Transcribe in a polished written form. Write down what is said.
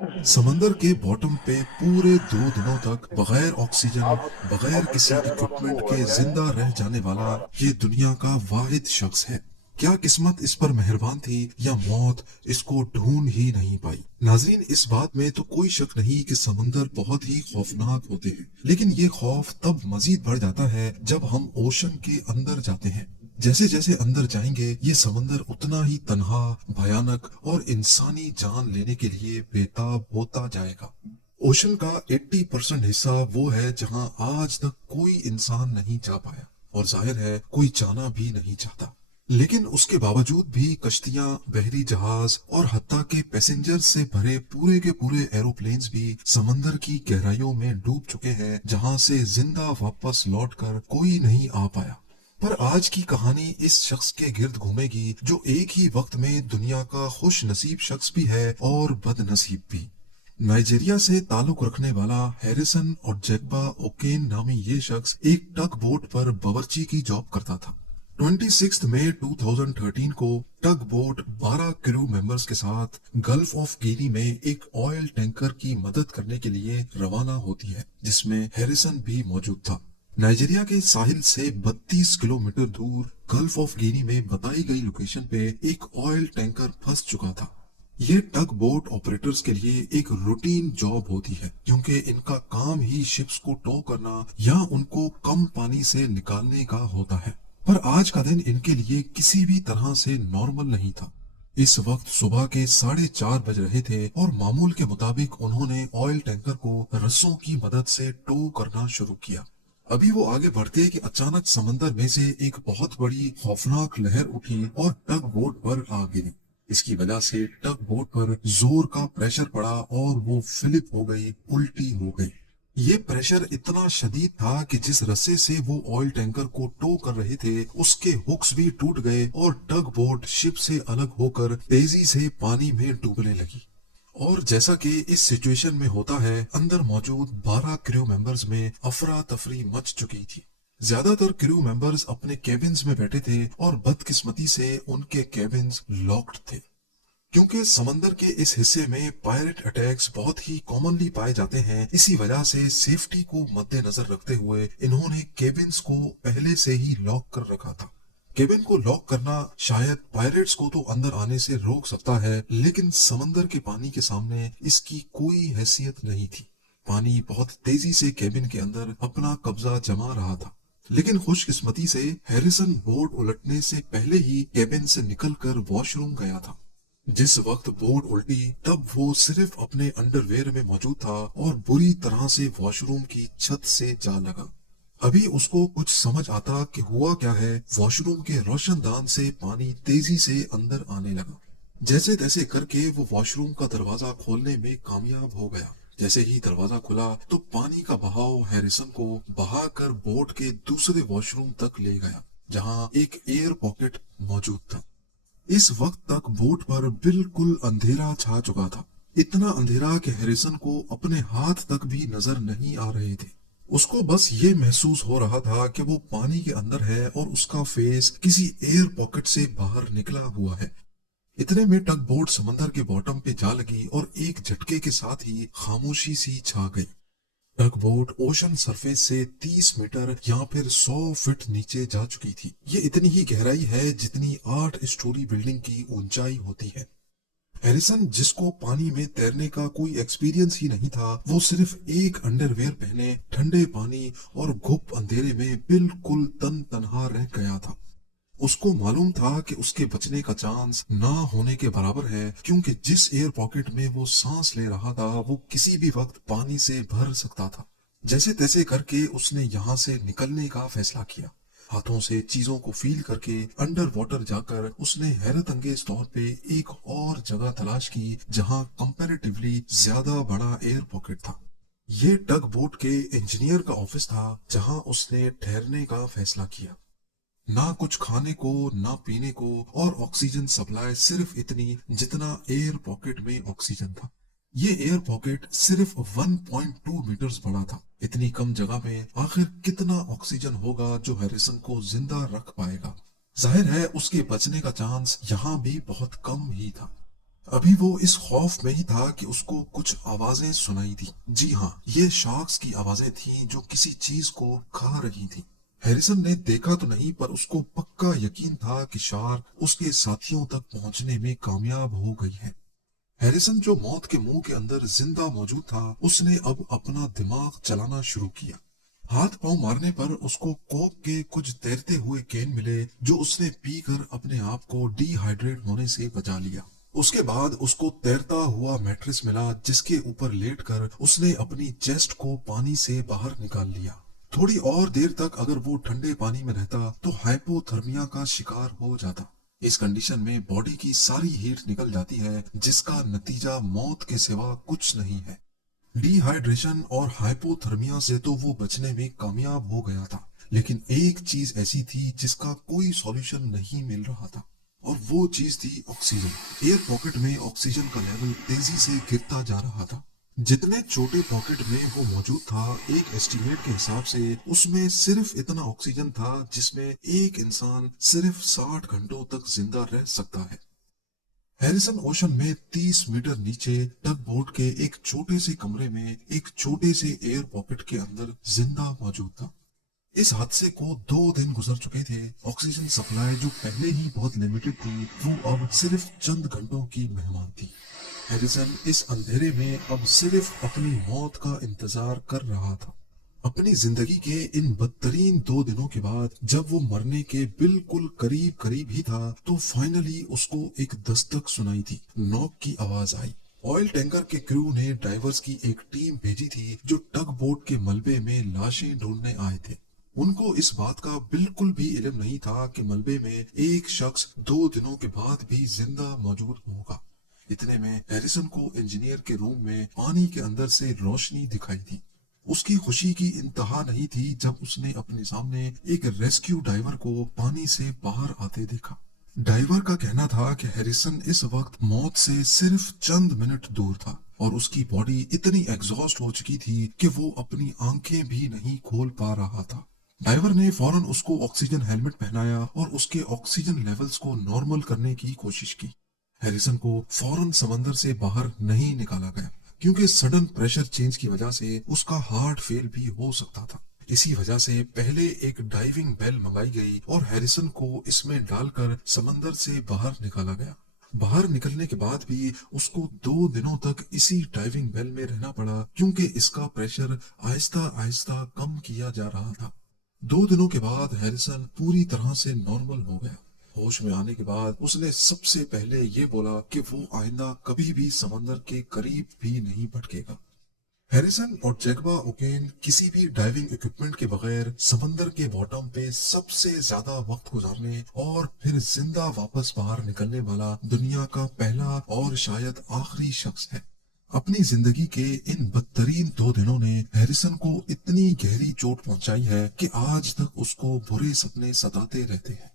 समंदर के बॉटम पे पूरे 2 दिनों तक बगैर ऑक्सीजन, बगैर किसी इक्विपमेंट के जिंदा रह जाने वाला ये दुनिया का वाहिद शख्स है। क्या किस्मत इस पर मेहरबान थी या मौत इसको ढूंढ ही नहीं पाई। नाजरीन, इस बात में तो कोई शक नहीं कि समंदर बहुत ही खौफनाक होते हैं, लेकिन ये खौफ तब मजीद बढ़ जाता है जब हम ओशन के अंदर जाते हैं। जैसे जैसे अंदर जाएंगे ये समंदर उतना ही तन्हा, भयानक और इंसानी जान लेने के लिए बेताब होता जाएगा। ओशन का 80% हिस्सा वो है जहां आज तक कोई इंसान नहीं जा पाया, और जाहिर है कोई जाना भी नहीं चाहता। लेकिन उसके बावजूद भी कश्तियां, बहरी जहाज और हत्ता के पैसेंजर से भरे पूरे के पूरे एरोप्लेन्स भी समंदर की गहराइयों में डूब चुके हैं, जहां से जिंदा वापस लौटकर कोई नहीं आ पाया। पर आज की कहानी इस शख्स के गिर्द घूमेगी जो एक ही वक्त में दुनिया का खुश नसीब शख्स भी है और बदनसीब भी। नाइजीरिया से ताल्लुक रखने वाला हैरिसन और जेग्बा ओकेन नामी ये शख्स एक टग बोट पर बावर्ची की जॉब करता था। 26 मई 2013 को टग बोट 12 क्रू मेंबर्स के साथ गल्फ ऑफ गिनी में एक ऑयल टैंकर की मदद करने के लिए रवाना होती है, जिसमें हैरिसन भी मौजूद था। नाइजीरिया के साहिल से 32 किलोमीटर दूर गल्फ ऑफ गिनी में बताई गई लोकेशन पे एक ऑयल टैंकर फंस चुका था। ये टग बोट ऑपरेटर्स के लिए एक रूटीन जॉब होती है, क्योंकि इनका काम ही शिप्स को टो करना या उनको कम पानी से निकालने का होता है। पर आज का दिन इनके लिए किसी भी तरह से नॉर्मल नहीं था। इस वक्त सुबह के 4:30 बज रहे थे और मामूल के मुताबिक उन्होंने ऑयल टैंकर को रस्सों की मदद से टो करना शुरू किया। अभी वो आगे बढ़ते कि अचानक समंदर में से एक बहुत बड़ी खौफनाक लहर उठी और टग बोट पर आ गिरी। इसकी वजह से टग बोट पर जोर का प्रेशर पड़ा और वो फ्लिप हो गई, उल्टी हो गई। ये प्रेशर इतना शदीद था कि जिस रस्से से वो ऑयल टैंकर को टो कर रहे थे उसके हुक्स भी टूट गए और टग बोट शिप से अलग होकर तेजी से पानी में डूबने लगी। और जैसा कि इस सिचुएशन में होता है, अंदर मौजूद 12 क्रू मेंबर्स में अफरा तफरी मच चुकी थी। ज्यादातर क्रू मेंबर्स अपने केबिन्स में बैठे थे और बदकिस्मती से उनके केबिन्स लॉक्ड थे। क्योंकि समंदर के इस हिस्से में पायरेट अटैक्स बहुत ही कॉमनली पाए जाते हैं, इसी वजह से सेफ्टी को मद्देनजर रखते हुए इन्होंने केबिन्स को पहले से ही लॉक कर रखा था। केबिन को लॉक करना शायद पायरेट्स को तो अंदर आने से रोक सकता है, लेकिन समंदर के पानी के सामने इसकी कोई हैसियत नहीं थी। पानी बहुत तेजी से केबिन के अंदर अपना कब्जा जमा रहा था। लेकिन खुशकिस्मती से हैरिसन बोट उलटने से पहले ही केबिन से निकलकर वॉशरूम गया था। जिस वक्त बोट उल्टी तब वो सिर्फ अपने अंडरवेयर में मौजूद था और बुरी तरह से वॉशरूम की छत से जा लगा। अभी उसको कुछ समझ आता कि हुआ क्या है। वॉशरूम के रोशनदान से पानी तेजी से अंदर आने लगा। जैसे तैसे करके वो वॉशरूम का दरवाजा खोलने में कामयाब हो गया। जैसे ही दरवाजा खुला तो पानी का बहाव हैरिसन को बहाकर बोट के दूसरे वॉशरूम तक ले गया, जहां एक एयर पॉकेट मौजूद था। इस वक्त तक बोट पर बिल्कुल अंधेरा छा चुका था। इतना अंधेरा कि हैरिसन को अपने हाथ तक भी नजर नहीं आ रहे थे। उसको बस ये महसूस हो रहा था कि वो पानी के अंदर है और उसका फेस किसी एयर पॉकेट से बाहर निकला हुआ है। इतने में टग बोट समंदर के बॉटम पे जा लगी और एक झटके के साथ ही खामोशी सी छा गई। टग बोट ओशन सरफेस से 30 मीटर या फिर 100 फीट नीचे जा चुकी थी। ये इतनी ही गहराई है जितनी 8 स्टोरी बिल्डिंग की ऊंचाई होती है। हैरिसन, जिसको पानी में तैरने का कोई एक्सपीरियंस ही नहीं था, वो सिर्फ एक अंडरवेयर पहने ठंडे पानी और घुप अंधेरे में बिल्कुल तनहा रह गया था। उसको मालूम था कि उसके बचने का चांस ना होने के बराबर है, क्योंकि जिस एयर पॉकेट में वो सांस ले रहा था वो किसी भी वक्त पानी से भर सकता था। जैसे तैसे करके उसने यहाँ से निकलने का फैसला किया। हाथों से चीजों को फील करके अंडर वाटर जाकर उसने हैरत अंगेज तौर पे एक और जगह तलाश की जहां कंपैरेटिवली ज्यादा बड़ा एयर पॉकेट था। ये टग बोट के इंजीनियर का ऑफिस था, जहां उसने ठहरने का फैसला किया। ना कुछ खाने को, ना पीने को, और ऑक्सीजन सप्लाई सिर्फ इतनी जितना एयर पॉकेट में ऑक्सीजन था। ये एयर पॉकेट सिर्फ 1.2 मीटर्स बड़ा था। इतनी कम जगह में आखिर कितना ऑक्सीजन होगा जो हैरिसन को जिंदा रख पाएगा। जाहिर है उसके बचने का चांस यहाँ भी बहुत कम ही था। अभी वो इस खौफ में ही था कि उसको कुछ आवाजें सुनाई दी। जी हाँ, ये शार्क्स की आवाजें थीं जो किसी चीज को खा रही थी। हैरिसन ने देखा तो नहीं, पर उसको पक्का यकीन था कि शार्क उसके साथियों तक पहुंचने में कामयाब हो गई है। हैरिसन जो मौत के मुंह के अंदर जिंदा मौजूद था, उसने अब अपना दिमाग चलाना शुरू किया। हाथ पांव मारने पर उसको कोक के कुछ तैरते हुए कैन मिले, जो उसने पीकर अपने आप को डिहाइड्रेट होने से बचा लिया। उसके बाद उसको तैरता हुआ मैट्रेस मिला, जिसके ऊपर लेटकर उसने अपनी चेस्ट को पानी से बाहर निकाल लिया। थोड़ी और देर तक अगर वो ठंडे पानी में रहता तो हाइपोथर्मिया का शिकार हो जाता। इस कंडीशन में बॉडी की सारी हीट निकल जाती है, जिसका नतीजा मौत के सिवा कुछ नहीं है। डिहाइड्रेशन और हाइपोथर्मिया से तो वो बचने में कामयाब हो गया था, लेकिन एक चीज ऐसी थी जिसका कोई सॉल्यूशन नहीं मिल रहा था, और वो चीज थी ऑक्सीजन। एयर पॉकेट में ऑक्सीजन का लेवल तेजी से गिरता जा रहा था। जितने छोटे पॉकेट में वो मौजूद था, एक एस्टिमेट के हिसाब से उसमें सिर्फ इतना ऑक्सीजन था जिसमें एक इंसान सिर्फ 60 घंटों तक जिंदा रह सकता है। हैरिसन ओशन में 30 मीटर नीचे टग बोट के एक छोटे से कमरे में एक छोटे से एयर पॉकेट के अंदर जिंदा मौजूद था। इस हादसे को 2 दिन गुजर चुके थे। ऑक्सीजन सप्लाई जो पहले ही बहुत लिमिटेड थी, वो अब सिर्फ चंद घंटों की मेहमान थी। हैरिसन इस अंधेरे में अब सिर्फ अपनी मौत का इंतजार कर रहा था। अपनी जिंदगी के इन बदतरीन 2 दिनों के बाद जब वो मरने के बिल्कुल करीब करीब ही था, तो फाइनली उसको एक दस्तक सुनाई थी। नॉक की आवाज आई। ऑयल टैंकर के क्रू ने डाइवर्स की एक टीम भेजी थी, जो टग बोट के मलबे में लाशें ढूंढने आए थे। उनको इस बात का बिल्कुल भी इल्म नहीं था कि मलबे में एक शख्स 2 दिनों के बाद भी जिंदा मौजूद होगा। इतने में हैरिसन को इंजीनियर के रूम में पानी के अंदर से रोशनी दिखाई दी। उसकी खुशी की इंतहा नहीं थी जब उसने अपने सामने एक रेस्क्यू डाइवर को पानी से बाहर आते देखा। डाइवर का कहना था कि हैरिसन इस वक्त मौत से सिर्फ चंद मिनट दूर था, और उसकी बॉडी इतनी एग्जॉस्ट हो चुकी थी कि वो अपनी आंखें भी नहीं खोल पा रहा था। डाइवर ने फौरन उसको ऑक्सीजन हेलमेट पहनाया और उसके ऑक्सीजन लेवल्स को नॉर्मल करने की कोशिश की। हैरिसन को फौरन समंदर से बाहर नहीं निकाला गया, क्योंकि सडन प्रेशर चेंज की वजह से उसका हार्ट फेल भी हो सकता था। इसी वजह से पहले एक डाइविंग बेल मंगाई गई और हैरिसन को इसमें डालकर समंदर से बाहर निकाला गया। बाहर निकलने के बाद भी उसको 2 दिनों तक इसी डाइविंग बेल में रहना पड़ा, क्योंकि इसका प्रेशर आहिस्ता आहिस्ता कम किया जा रहा था। 2 दिनों के बाद हैरिसन पूरी तरह से नॉर्मल हो गया। होश में आने के बाद उसने सबसे पहले ये बोला कि वो आइंदा कभी भी समंदर के करीब भी नहीं भटकेगा। हैरिसन और जैकबा ओकेन किसी भी डाइविंग इक्विपमेंट के बगैर समंदर के बॉटम पे सबसे ज्यादा वक्त गुजारने और फिर जिंदा वापस बाहर निकलने वाला दुनिया का पहला और शायद आखिरी शख्स है। अपनी जिंदगी के इन बदतरीन 2 दिनों ने हैरिसन को इतनी गहरी चोट पहुंचाई है कि आज तक उसको बुरे सपने सताते रहते हैं।